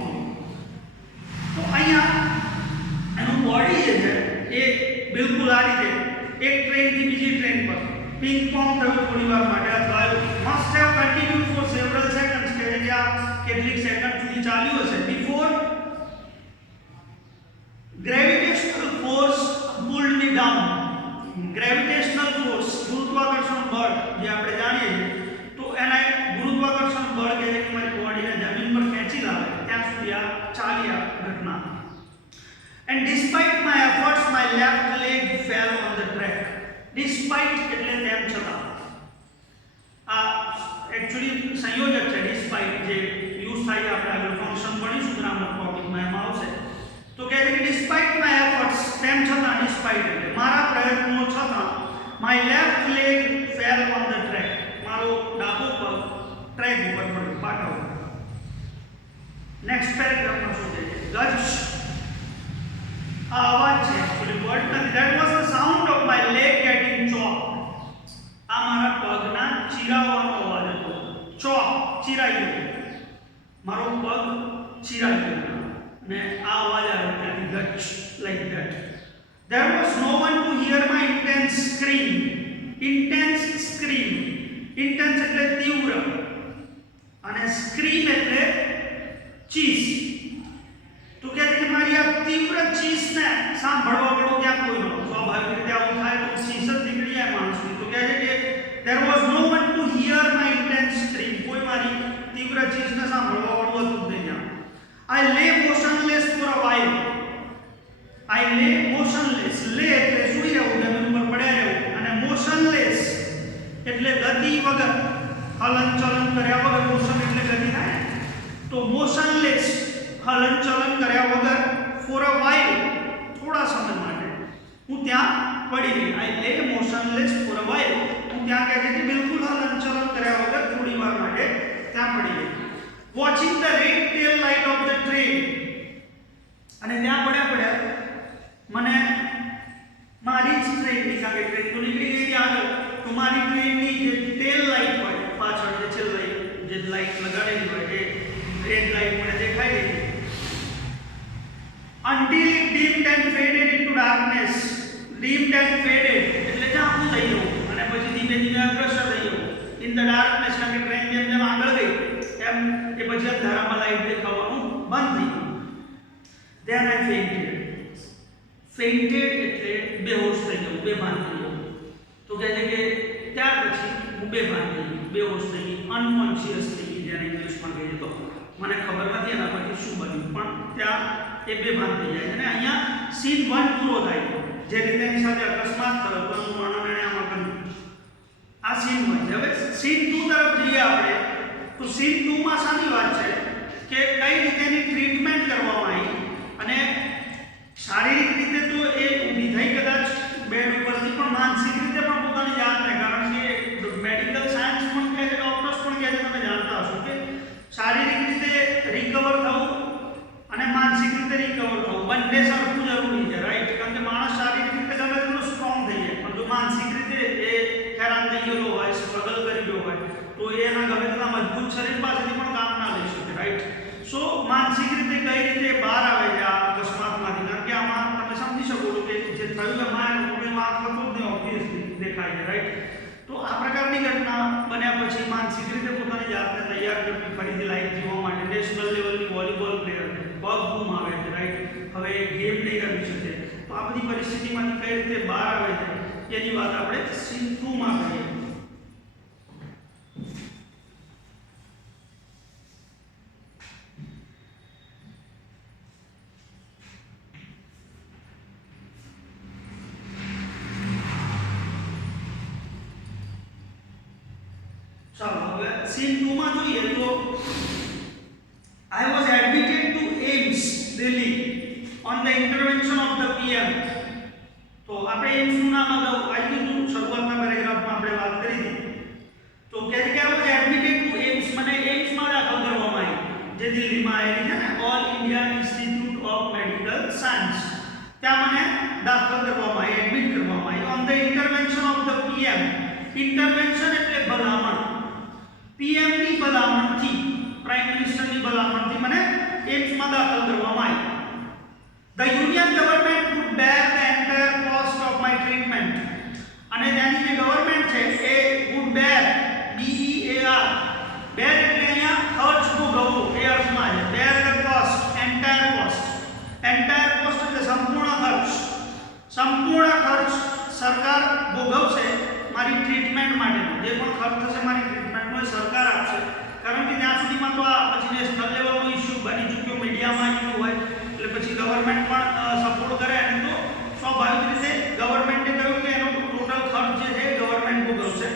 તો અહીંયા એનું બોડી જે છે એ બિલકુલ આ રીતે એક ટ્રેન થી બીજી ટ્રેન પર પિંગ પોંગ થયું થોડી વાર માટે અથવા must have continued for several seconds કે જે આ કેટલીક સેકન્ડ સુધી ચાલ્યું હશે before gravitational force pulled me down gravitational force ગુરુત્વાકર્ષણ બળ જે આપણે જાણીએ છીએ તો એના ગુરુત્વાકર્ષણ બળ કે જે મારી બોડીને જમીન પર ખેંચી લાવે ત્યાં સુધી આ ચાલી આ ઘટના and despite my efforts my left leg fell on the track despite એટલે તેમ છતાં આ एक्चुअली સંયોજક છે despite જે યુઝ થાય આપણે આગળ ફંક્શન ભણીશું ગ્રામર ટોપિકમાં એમાં આવશે તો કહે છે કે despite my efforts તેમ છતાં despite એટલે મારા પ્રયત્નો છતાં my left leg fell on the track મારો ડાબો પગ ટ્રેક ઉપર પડ્યો પાટા ઉપર નેક્સ્ટ પેરેગ્રાફમાં શું છે ગચ આ અવાજ છે એકચ્યુઅલી વર્ડ નથી that was the sound of my leg getting chopped આ મારા પગના ચીરાવાનો અવાજ હતો ચોપ ચીરાઈ ગયો મારો પગ ચીરાઈ ગયો અને આ અવાજ આવ્યો ત્યાંથી ગચ like that there was no one to hear my intense scream intense એટલે તીવ્ર અને scream એટલે ચીસ તો કહે છે કે મારી આ તીવ્ર ચીસને સાંભળવા વાળો ત્યાં કોઈ નહોતો સ્વાભાવિક રીતે આવું થાય તો ચીસ જ નીકળી જાય માણસની તો કહે છે કે there was no one to hear my intense scream કોઈ મારી તીવ્ર ચીસને સાંભળવા વાળું હતું જ નહીં I lay motionless for a while I lay motionless lay એટલે સૂઈ રહેવું જમીન ઉપર પડ્યા રહેવું અને motionless એટલે ગતિ વગર હલનચલન કર્યા વગર મોશન એટલે ગતિ થાય તો motionless હલનચલન કર્યા વગર for a while થોડા સમય માટે હું ત્યાં પડી ગઈ I lay motionless for a while હું ત્યાં કહે છે કે બિલકુલ હલનચલન કર્યા વગર થોડી વાર માટે ત્યાં પડી ગઈ watching the red tail light of the train અને ત્યાં પડ્યા મને મારી જ ટ્રેનની સામે ટ્રેન તો નીકળી ગઈ આગળ તો મારી ટ્રેનની જે ટેલ લાઇટ હોય પાછળ જે છેલ્લી જે લાઇટ લગાડેલી હોય એ રેડ લાઇટ મને દેખાઈ રહી until it dimmed and faded into darkness dimmed and faded એટલે જામું થઈ ગયું અને પછી ધીમે ધીમે અદ્રશ્ય થઈ ગયું in the darkness કારણ કે ટ્રેન જેમ જેમ આગળ ગઈ એમ એ પછી અંધારામાં લાઇટ દેખાવાનું બંધ થઈ ગયું then I fainted એટલે બેહોશ થઈ ગયો બેભાન થઈ ગયો તો કહે છે કે ત્યાર પછી હું બેભાન થઈ ગઈ બેહોશ થઈ ગઈ અનકોન્શિયસ થઈ ગઈ જેને ઇંગ્લિશમાં કહીએ તો મને ખબર નથી એના પછી શું બન્યું પણ ત્યાં એ બેભાન થઈ જાય અને અહીંયા સીન 1 પૂરો થાય જે રીતે એની સાથે અકસ્માત થયો તો એનું વર્ણન એણે આમાં કર્યું આ સીન 1 છે હવે સીન 2 તરફ જઈએ આપણે તો સીન 2 માં શાની વાત છે કે કઈ રીતે એની ટ્રીટમેન્ટ કરવામાં આવી અને શારીરિક રીતે તો એ ઊભી થઈ કદાચ બેડ ઉપરથી પણ માનસિક રીતે પણ પોતાની જાતને કારણ કે મેડિકલ સાયન્સ પણ કહે છે ડોક્ટર્સ પણ કહે છે તમે જાણતા હશો કે શારીરિક રીતે રિકવર થવું અને માનસિક રીતે રિકવર થવું બંને સરખું જરૂરી છે રાઈટ કારણ કે માણસ શારીરિક રીતે ગમે તેટલું સ્ટ્રોંગ થઈ જાય પણ જો માનસિક રીતે એ હેરાન થઈ ગયેલો હોય સ્ટ્રગલ કરી ગયો હોય તો એના ગમે તેટલા મજબૂત શરીર પાસેથી પણ કામ ના લઈ શકે રાઈટ સો માનસિક રીતે કઈ રીતે બહાર આવે છે આ અકસ્માતમાંથી કારણ કે આમાં તમે સમજી શકો છો કે જે થયું એમાં કોઈ વાંક હતો જ નહીં ઓબ્વિયસલી દેખાય છે રાઈટ તો આ પ્રકારની ઘટના બન્યા પછી માનસિક રીતે પોતાની જાતને તૈયાર કરવી ફરીથી લાઈફ જીવવા માટે નેશનલ લેવલની વોલીબોલ પ્લેયર પગ બૂમ આવે છે રાઈટ હવે ગેમ નહીં રમી શકે તો આ બધી પરિસ્થિતિમાંથી કઈ રીતે બહાર આવે છે એની વાત આપણે સીન 2 માં કરીએ ચાલો હવે સીન 2 માં જોઈએ તો પીએમ. તો આપણે એમ્સનું નામ અગાઉ આવી ગયું શરૂઆતના પેરેગ્રાફમાં આપણે વાત કરી હતી. તો કહે છે કે આ એડમિટેડ ટુ એમ્સ, મને એમ્સમાં દાખલ કરવામાં આવી જે દિલ્હીમાં આવેલી છે ને, all India institute of medical science. ત્યાં મને દાખલ કરવામાં આવી, એડમિટ કરવામાં આવી on the intervention of the PM. Intervention એટલે ભલામણ. પીએમ ની ભલામણથી, પ્રાઇમ મિનિસ્ટરની ભલામણથી મને એમ્સમાં દાખલ કરવામાં આવી. The union government would bear the entire cost of my treatment. અને ત્યાંની જે ગવર્નમેન્ટ છે એ would bear, BEAR, bear એટલે અહીંયા ખર્ચ ભોગવવો એ અર્થમાં છે. bear the cost, entire cost. entire cost એટલે સંપૂર્ણ ખર્ચ. સંપૂર્ણ ખર્ચ સરકાર ભોગવશે મારી ટ્રીટમેન્ટ માટેનો. જે પણ ખર્ચ થશે મારી ટ્રીટમેન્ટનો એ સરકાર આપશે. કારણ કે ત્યાં સુધીમાં તો આ પછી નેશનલ લેવલનો ઇશ્યુ બની ચૂક્યો, મીડિયામાં આવ્યું હોય એટલે પછી ગવર્નમેન્ટ પણ સપોર્ટ કરે. અને તો સ્વાભાવિક રીતે ગવર્નમેન્ટે કહ્યું કે એનો ટોટલ ખર્ચ જે છે government ભોગવશે.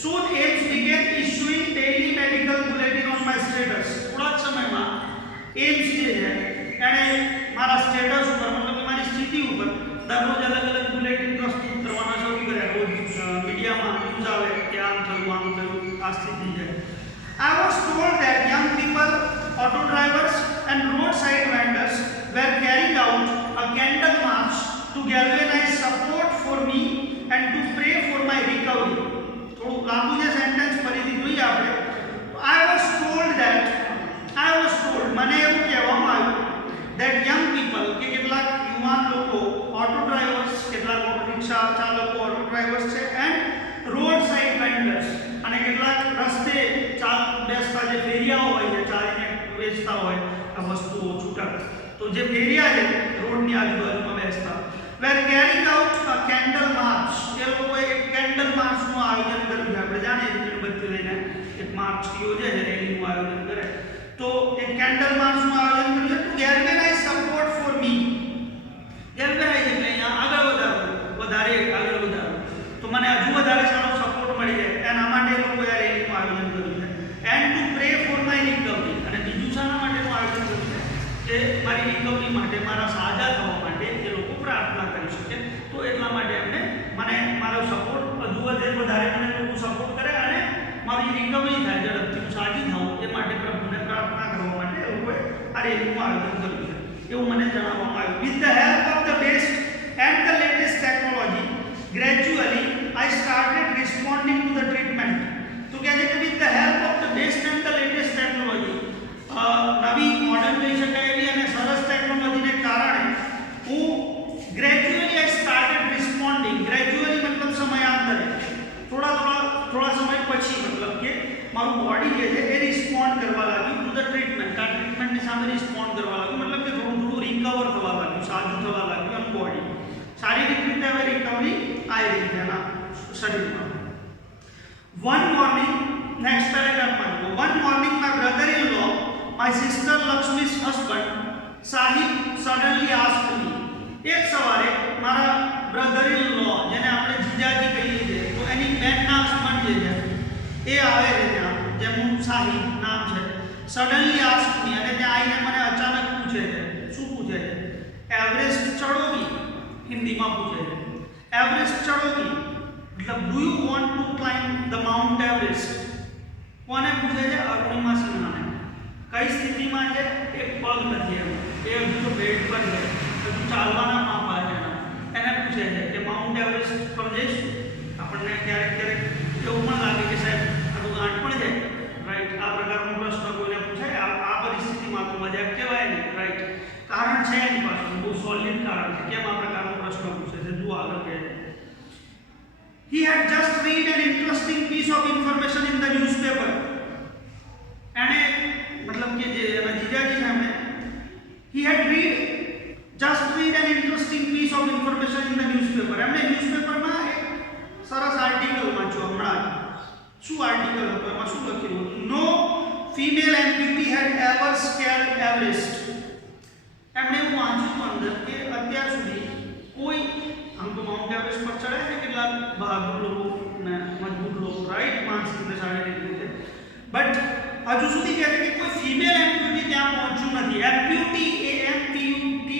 Soon AIIMS began issuing daily medical bulletin on my status. થોડા જ સમયમાં AIIMS જે છે એણે મારા સ્ટેટસ ઉપર, મતલબ કે મારી સ્થિતિ ઉપર દરરોજ અલગ અલગ બુલેટિન પ્રસ્તુત કરવાના શરૂ કર્યા. રોજ મીડિયામાં ન્યૂઝ આવે કે આમ થયું, આ સ્થિતિ છે. I was told that young people, auto drivers and roadside vendors were carrying out a candle march to galvanize support for me and to pray for my recovery. થોડું લાંબુ છે સેન્ટેન્સ, ફરીથી જોઈએ આપણે. I was told મને એવું કહેવામાં આવ્યું that young people, કે કેટલાક યુવાન લોકો, ઓટો ડ્રાઈવર્સ, કેટલાક રિક્ષા ચાલકો ઓટો ડ્રાઈવર્સ છે, એન્ડ રોડ સાઇડ વેન્ડર્સ, અને કેટલાક રસ્તે બેસતા જે ફેરિયાઓ હોય છે, ચાલીને વેચતા હોય આ વસ્તુઓ છૂટક, તો જે ફેરિયા છે રોડની આજુબાજુમાં બેસતા, were carrying out a candle march. એ લોકોએ એક કેન્ડલ માર્ચનું આયોજન કર્યું છે. આપણે જાણીએ છીએ મીણબત્તી લઈને એક માર્ચ યોજે છે, રેલીનું આયોજન કરે. તો એક કેન્ડલ માર્ચનું આયોજન કર્યું છે two galvanize support for me. galvanize એટલે અહીંયા આગળ વધારવું, વધારે આગળ વધારવું, તો મને હજુ વધારે સારો સપોર્ટ મળી જાય એના માટે એ લોકોએ આ રેલીનું આયોજન કર્યું છે. And two pre for my recovery, અને બીજું શાના માટેનું આયોજન કર્યું છે કે મારી રિકવરી માટે, મારા સાજા થવા માટે એ લોકો પ્રાર્થના કરી શકે. તો એટલા માટે એમને મને મારો સપોર્ટ હજુ વધારે મને લોકો સપોર્ટ કરે અને મારી રિકવરી થાય, ઝડપથી હું સાજી થાઉં એ માટે પ્રભુને પ્રાર્થના કરવા માટે એ લોકોએ આ રેલીનું આયોજન કર્યું છે એવું મને જણાવવામાં આવ્યું. With the help of the best and the latest technology gradually I started responding to the treatment. તો કહે છે કે with the help of the best and the latest technology, નવી મોડર્ન કહી શકાય એવી અને સરસ ટેકનોલોજીને કારણે હું gradually I started responding. gradually મતલબ સમયાંતરે, થોડા સમય પછી, મતલબ કે મારું બોડી જે છે એ રિસ્પોન્ડ કરવા લાગ્યું ટુ ધ ટ્રીટમેન્ટ. આ ટ્રીટમેન્ટની સામે રિસ્પોન્ડ કરવા લાગ્યું, મતલબ કે થોડું રિકવર થવા લાગ્યું, સાજું થવા લાગ્યું એનું બોડી. શારીરિક રીતે હવે રિકવરી આવી રહી છે એના શરીરમાં. One morning, next paragraph માં, one morning my brother-in-law, my sister Lakshmi's husband, Sahib suddenly asked me. એક સવારે મારા brother-in-law, જેને આપણે જીજાજી કહીએ છીએ, તો એની બેનના હસબન્ડ જે છે એ આવે છે ત્યાં, જેમનું સાહિબ નામ છે. સડનલી આસ્ક મી, અને ત્યાં આવીને મને અચાનક પૂછે છે. શું પૂછે છે? એવરેસ્ટ ચડોગી, હિન્દીમાં પૂછે છે. એવરેસ્ટ ચડોગી मतलब do you want to climb the Mount Everest. કોને પૂછે છે? અરુણિમા સિન્હાને. કઈ સ્થિતિમાં છે? એક પગ નથી એમ, એ હજુ તો બેડ પર છે, હજુ ચાલવાના માપા છે. એને પૂછે છે કે માઉન્ટ એવરેસ્ટ પર જઈશું. આપણને ક્યારેક એવું પણ લાગે કે સાહેબ આ તો ગાંઠ પણ છે, રાઈટ. આ પ્રકારનો પ્રશ્ન કોઈને પૂછાય આ પરિસ્થિતિમાં તો મજાક કહેવાય નહીં, રાઈટ. કારણ છે એની પાછળ બહુ સોલિડ કારણ છે કેમ આ પ્રકારનો પ્રશ્ન પૂછે છે. જુઓ આગળ કહે છે. He had just read an interesting piece of information in the newspaper. એને મતલબ કે જે એના જીજાજી છે એમને he had just read an interesting piece of information in the newspaper. એમને ન્યૂઝપેપરમાં એક સરસ આર્ટિકલ વાંચ્યો હમણાં. શું આર્ટિકલ હતું? એમાં શું લખ્યું હતું? No female amputee had ever scaled Everest. એમણે એવું વાંચ્યું અંદર કે અત્યાર સુધી કોઈ, આમ તો માઉન્ટ એવરેસ્ટ પર ચડે છે કેટલાક બહાદુર લોકો ને મજબૂત લોકો, રાઈટ, માનસિક રીતે શારીરિક રીતે, બટ હજુ સુધી કહે છે કે કોઈ ફિમેલ એમ્પ્યુટી ત્યાં પહોંચ્યું નથી. એમ્પ્યુટી, AMPUTEE,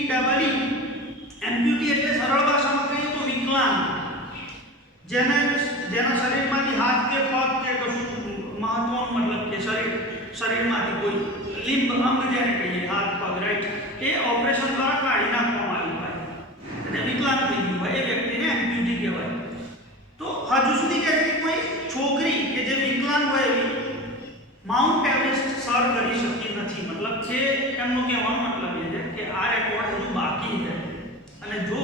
એમ્પ્યુટી એટલે સરળ ભાષામાં કહીએ તો વિકલાંગ, જેના શરીરમાંથી હાથ કે પગ કે કશું મહત્વનું મતલબ કે શરીરમાંથી કોઈ લિંબ અંગ જેને કહીએ હાથ પગ, રાઈટ, એ ઓપરેશન દ્વારા કાઢી નાખવામાં આવ્યું હોય અને વિકલાંગ થઈ ગયું હોય એ વ્યક્તિને એમ્પ્યુટી કહેવાય. તો હજુ સુધી કહે છે કે કોઈ છોકરી કે જે વિકલાંગ હોય એવી માઉન્ટ એવરેસ્ટ સર કરી શકી નથી. મતલબ કે એમનો કહેવાનો મતલબ એ છે કે આ રેકોર્ડ હજુ બાકી છે અને જો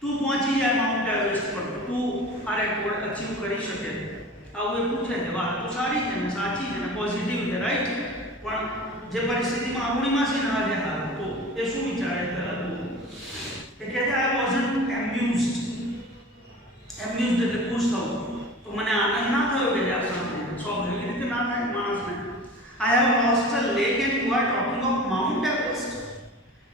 તું પહોંચી જાય માઉન્ટ એવરેસ્ટ પર, તું આ રેકોર્ડ અચીવ કરી શકે. આવું એ પૂછે છે. વાત તો સારી છે ને, સાચી છે ને, પોઝિટિવ છે, રાઈટ. પણ જે પરિસ્થિતિમાં અરુણિમા સિંહ હાલે હાલ તો એ શું વિચારે કે કહે છે આઈ વોઝન્ટ એમ્યુઝડ. એમ્યુઝડ એટલે ખુશ થવું. તો મને આનંદ ના થયો કે આ સાંભળીને, સ્વાભાવિક રીતે ના થાય માણસને. I have lost a leg and you are talking of Mount Everest.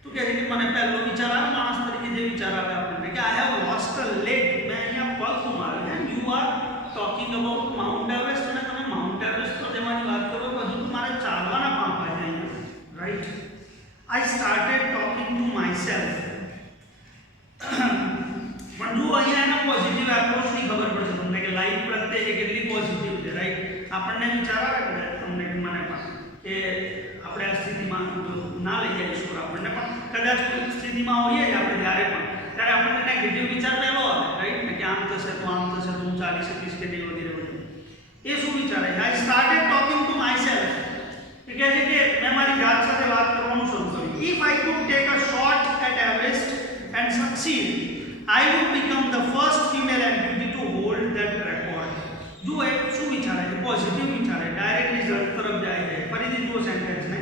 તો કહે છે કે મને પહેલો વિચાર આવે માણસ તરીકે જે વિચાર આવે આપણને કે I have lost a leg, મેં અહીંયા પગ ગુમાવ્યો and you are talking about Mount Everest, અને તમે માઉન્ટ એવરેસ્ટ પર જવાની વાત કરો તો હજુ મારે ચાલવાના પાંપા છે અહીંયા, right. I started talking to myself. પણ જો અહીંયા એના પોઝિટિવ એપ્રોચની ખબર પડશે તમને કે લાઈફ પ્રત્યે એ કેટલી પોઝિટિવ છે, રાઈટ. આપણને વિચાર આવે કે તમને મને પણ કે આપણે આ સ્થિતિમાં ના લઈ જાય ઈશ્વર આપણને, પણ કદાચ કોઈ સ્થિતિમાં હોઈએ જ આપણે જ્યારે પણ, ત્યારે આપણને નેગેટિવ વિચાર પહેલો આવે, રાઈટ, કે આમ થશે તો આમ થશે તો હું ચાલી શકીશ કે નહીં વગેરે વગેરે. એ શું વિચારે છે? I started talking to myself. એ કહે છે કે મેં મારી જાત સાથે વાત કરવાનું શરૂ કર્યું. If I could take a shot at Everest and succeed, I would become the first female amputee to hold that record. જો એ શું વિચારે છે? પોઝિટિવ વિચારે, ડાયરેક્ટ રિઝલ્ટ તરફ જાય છે. ફરીથી જુઓ સેન્ટેન્સ ને.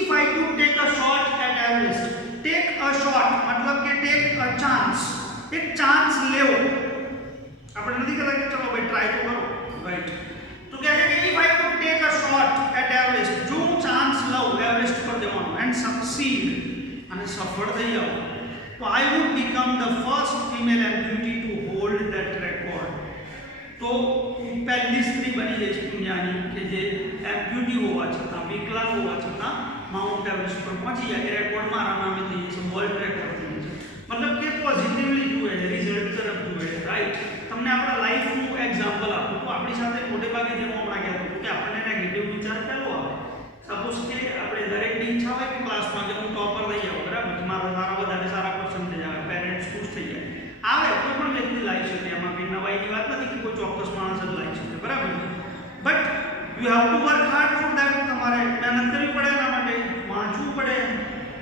If I could take a shot at Everest, take a shot મતલબ કે take a chance, એક ચાન્સ લેવો. આપણે નથી કહેતા કે ચલો ભાઈ ટ્રાય તો કરો, રાઈટ. તો કહે છે કે if I could take a shot at Everest, જો હું ચાન્સ લઉં એવરેસ્ટ પર જવાનો and succeed અને સફળ થઈ જાઉં, તો I would become the first female amputee to hold that record. તો પહેલી સ્ત્રી બની જઈશ દુનિયાની કે જે એમ્પ્યુટી હોવા છતાં, વિકલાંગ હોવા છતાં માઉન્ટ એવરેસ્ટ પર પહોંચી જાય. એ રેકોર્ડ મારા નામે થઈ જશે, વર્લ્ડ રેકોર્ડ થઈ જશે. મતલબ કે પોઝિટિવલી જુએ છે, રિઝલ્ટ તરફ જુએ છે, રાઈટ. તમને આપણા લાઈફનું એક્ઝામ્પલ આપું તો આપણી સાથે મોટે ભાગે જેમ હમણાં કહેતો હતો કે આપણને નેગેટિવ વિચાર પહેલો આવે. સપોઝ કે આપણે દરેકની ઈચ્છા હોય કે ક્લાસમાં કે હું ટોપર થઈ જાઉં, બરાબર, મારા વધારે સારા પર્સન્ટેજ આવે, પેરેન્ટ્સ ખુશ થઈ જાય, આવે. કોઈ પણ વ્યક્તિ લાવી શકે, એમાં કંઈ નવાઈની વાત નથી કે કોઈ ચોક્કસ માણસ જ લાવી શકે, બરાબર. But you have to work hard for that. તમારે મહેનત કરવી પડે, એના માટે વાંચવું પડે.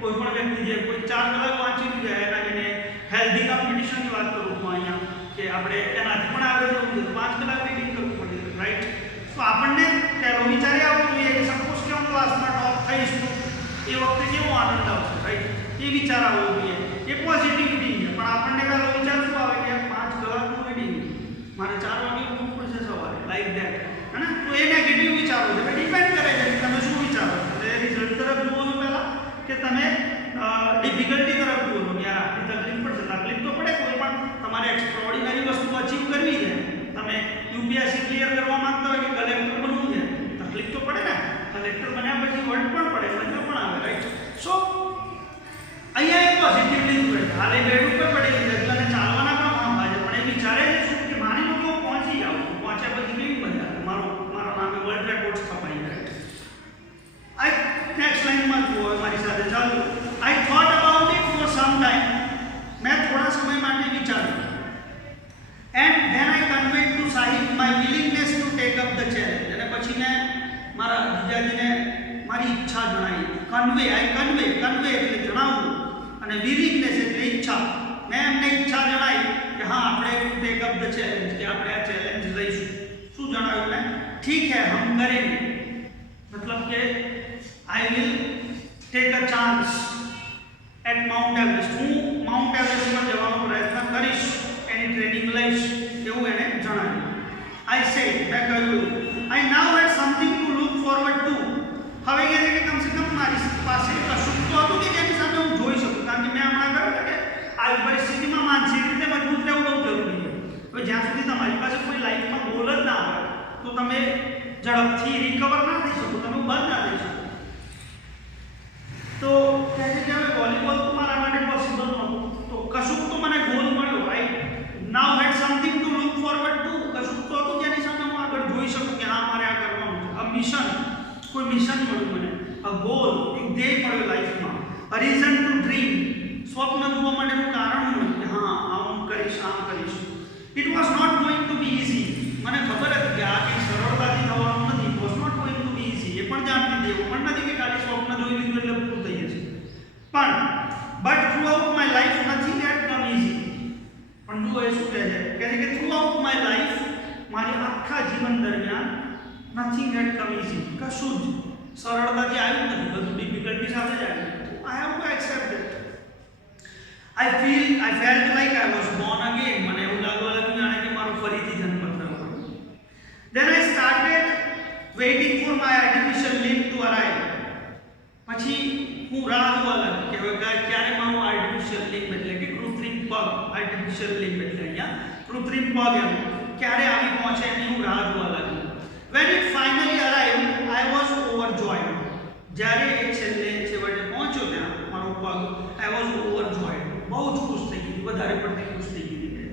કોઈ પણ વ્યક્તિ જે કોઈ 4 કલાક વાંચી લીધા એના એને હેલ્ધી કોમ્પિટિશનની વાત કરું હું અહીંયા કે આપણે એનાથી પણ આગળ જવું છે 5 કલાક રીડિંગ કરવું પડે, રાઈટ. તો આપણને પહેલો વિચાર આવવો જોઈએ કે સપોઝ કે હું ક્લાસમાં ટોપ થઈશ તો એ વખતે કેવો આનંદ આવશે, રાઈટ. એ વિચાર આવવો જોઈએ, એ પોઝિટિવિટી છે. પણ આપણને પહેલો વિચાર શું આવે કે 5 કલાકનું રીડિંગ, મારે 4 વાગે ઉઠવું પડશે સવારે, લાઈક ધેટ, હે ને. તો એ નેગેટિવ વિચારો છે. ડિપેન્ડ કરે છે કે તમે શું વિચારો છો. એટલે રિઝલ્ટ તરફ જુઓ છો પહેલાં કે તમે ડિફિકલ્ટી તરફ જુઓ છો કે યાર આટલી તકલીફ પડશે. તકલીફ તો પડે, કોઈ પણ તમારે એક્સ્ટ્રાઓર્ડિનરી વસ્તુ અચીવ કરવી છે, તમે યુપીએસસી ક્લિયર કરવા માંગતા હોય કે કલેક્ટર બનવું છે, તકલીફ તો પડે ને. કલેક્ટર બન્યા પછી વર્ડ પણ પડે, મજા પણ આવે, રાઈટ. સો અહીંયા એક પોઝિટિવલી જુએ છે. હાલે બેડ ઉપર પડેલી છે એટલે ચાલવાના પણ માંગવા છે, પણ એ વિચારે છે શું કે માની લો કે હું પહોંચી જાઉં, પહોંચ્યા પછી કેવી મજા આવે, મારા નામે વર્લ્ડ રેકોર્ડ સ્થપાઈ જાય. આઈ નેક્સ્ટ લાઈનમાં જુઓ મારી સાથે ચાલુ. I thought about it for some time. મેં થોડા સમય માટે વિચાર્યું. And then I conveyed to Sahib my willingness to take up the challenge. અને પછી મેં મારા જીજાજીને મારી ઈચ્છા જણાવી. કન્વે એટલે જણાવવું, અને વિલિંગનેસ એટલે ઈચ્છા. મેં એમને ઈચ્છા જણાવી કે હા આપણે ટેક અપ ધ ચેલેન્જ, કે આપણે આ ચેલેન્જ લઈશું. શું જણાવ્યું મેં? ઠીક હે હમ કરેંગે. મતલબ કે I will take a chance at Mount Everest. હું માઉન્ટ એવરેસ્ટ પર જવાનો પ્રયત્ન કરીશ, એની ટ્રેનિંગ લઈશ, એવું એને જણાવ્યું. આઈ સે, મેં કહ્યું, I now had something to look forward to. હવે કહે છે કે કમસે કમ મારી પાસે કશું તો હતું કે જેની સામે હું જોઈ શકું. કારણ કે મેં હમણાં કહ્યું કે આવી પરિસ્થિતિમાં માનસિક રીતે મજબૂત રહેવું બહુ જરૂરી છે. હવે જ્યાં સુધી તમારી પાસે કોઈ લાઈફમાં ગોલ જ ના હોય તો તમે ઝડપથી રિકવર ના થઈ શકો, તમે બંધ ના થઈ શકો. તો કહે છે કે હવે વોલીબોલ તો મારા માટે કોઈ મિશન મળ્યું મને, અ ગોલ, એક ધ્યેય મળ્યો લાઈફમાં, અ રીઝન ટુ ડ્રીમ, સ્વપ્ન જોવા માટેનું કારણ મળ્યું કે હા આ હું કરીશ, આમ કરીશ. It was not going to be easy. મને ખબર હતી કે આ કંઈ સરળતાથી થવાનું નથી. It was not going to be easy. એ પણ જાણતી હતી, એવું પણ નથી કે ખાલી સ્વપ્ન જોઈ લીધું એટલે પૂરું થઈ જશે. પણ but throughout my life nothing had come easy. પણ જુઓ એ શું કહે છે કે થ્રુ આઉટ માય લાઈફ, મારી આખા જીવન દરમિયાન નથિંગ હેડ કમ ઇઝી. કશું જ સરળતાથી આવ્યું નથી, બધું ડિફિકલ્ટી સાથે જ આવ્યું. I have to accept it. I felt like I was born again. મને એવું લાગવા લાગ્યું જાણે કે મારો ફરીથી જન્મ થયો. Then I started waiting for my artificial limb to arrive. પછી હું રાહ જોવા લાગી કે હવે ક્યારે મારો આર્ટિફિશિયલ લિમ્બ એટલે કે કૃત્રિમ પગ, આર્ટિફિશિયલ લિમ્બ એટલે અહીંયા કૃત્રિમ પગ એમ ક્યારે આવી પહોંચે એની હું રાહ જોવા લાગી. When it finally arrived, I was overjoyed. જ્યારે એ છેવટે પહોંચ્યો ત્યાં મારો પગ, I was overjoyed. બહુ જ ખુશ થઈ ગઈ, વધારે પડતી ખુશ થઈ ગઈ.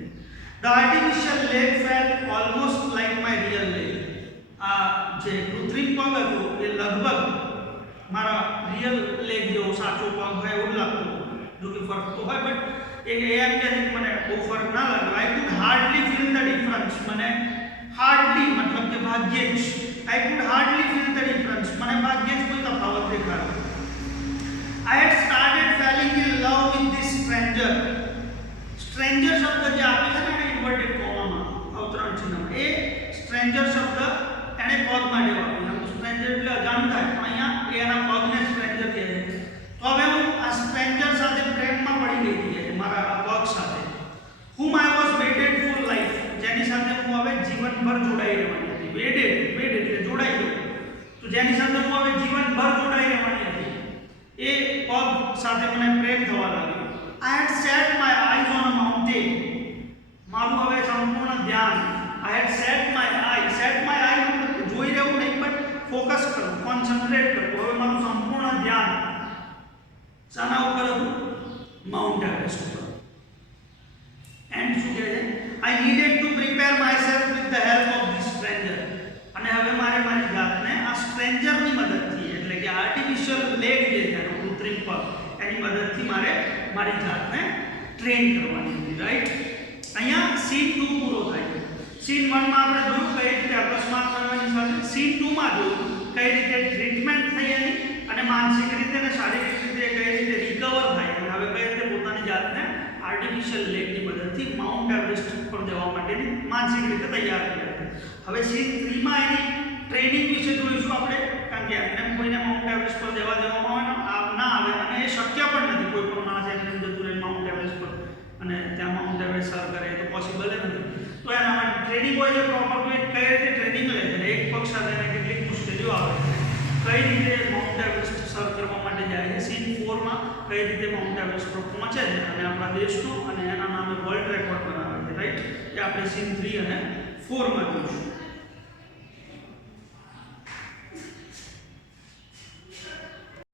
The artificial leg felt almost like my real leg. આ જે કૃત્રિમ પગ હતો એ લગભગ મારા રિયલ લેગ જેવો સાચો પગ હોય એવું લાગતું. જો કે ફરક તો હોય બટ એમ કે મને બહુ ફરક ના લાગ્યો. I could hardly feel the difference. મને હાર્ડલી મતલબ કે ભાગ્યે જ, I could hardly feel the difference. મને ભાગ્યે જ કોઈ તફાવત દેખાયો. I had started falling in love with this stranger. Stranger શબ્દ જે આપે છે ને ઇન્વર્ટેડ કોમામાં અવતરણ ચિહ્ન, એ stranger શબ્દ એને પગ માટે વાપર્યો. stranger એટલે અજાણ થાય, પણ અહીંયા એના પગને stranger કહે છે. તો હવે હું આ stranger સાથે પ્રેમમાં પડી ગઈ હતી, મારા પગ સાથે. whom I was wedded for life. જેની સાથે હું હવે જીવનભર જોડાઈ રહેવાની હતી. wedded એટલે જોડાઈ ગયો. તો જેની સાથે હું હવે જીવનભર જોડાઈ રહેવાની હતી, એ પગ સાથે મને પ્રેમ થવા લાગ્યો. I had set my eyes on a mountain. મારું હવે સંપૂર્ણ ધ્યાન, I had set my eye મતલબ જોઈ રહેવું નહીં પણ ફોકસ કરવું, કોન્સન્ટ્રેટ કરવું. હવે મારું સંપૂર્ણ ધ્યાન શાના ઉપર હતું? માઉન્ટ એવરેસ્ટ ઉપર. એન્ડ શું કહે છે? I needed to prepare myself with the help of this stranger. અને હવે મારે મારી જાતને આ સ્ટ્રેન્જરની મદદથી, એટલે કે આર્ટિફિશિયલ લેગ જે છે કૃત્રિમ પગ, એની મદદથી મારે મારી જાતને ટ્રેન કરવાની હતી. રાઈટ? અહીંયા સીન 2 પૂરો થાય છે. સીન 1 માં આપણે જોયું કઈ રીતે અકસ્માત થવાની સાથે, સીન 2 માં જોયું કઈ રીતે ટ્રીટમેન્ટ થઈ એની, અને માનસિક રીતે અને શારીરિક રીતે કઈ રીતે રિકવર થાય, અને હવે કઈ રીતે પોતાની જાતને આર્ટિફિશિયલ લેગની મદદથી માઉન્ટ એવરેસ્ટ પર જવા માટેની માનસિક રીતે તૈયાર કરી. હવે સીન 3 માં એની ટ્રેનિંગ વિશે જોઈશું આપણે, કારણ કે એમને કોઈને માઉન્ટ એવરેસ્ટ પર જવા દેવામાં ના આવે, અને એ શક્ય પણ નથી. કોઈ પણ માણસ એમને જતું રહે માઉન્ટ એવરેસ્ટ પર અને ત્યાં માઉન્ટ એવરેસ્ટ સર કરે, તો પોસિબલ નથી. તો એના માટે ટ્રેનિંગ હોય છે પ્રોપર. કઈ રીતે ટ્રેનિંગ લે છે, એક પગ સાથે એને કેટલીક મુશ્કેલીઓ આવે છે, કઈ રીતે માઉન્ટ એવરેસ્ટ સર કરવા માટે જાય છે. સીન 4 માં કઈ રીતે માઉન્ટ એવરેસ્ટ પર પહોંચે છે અને આપણા દેશનો અને એના નામે વર્લ્ડ રેકોર્ડ બનાવે છે. રાઈટ? એ આપણે સીન 3 અને 4 માં જોઈશું.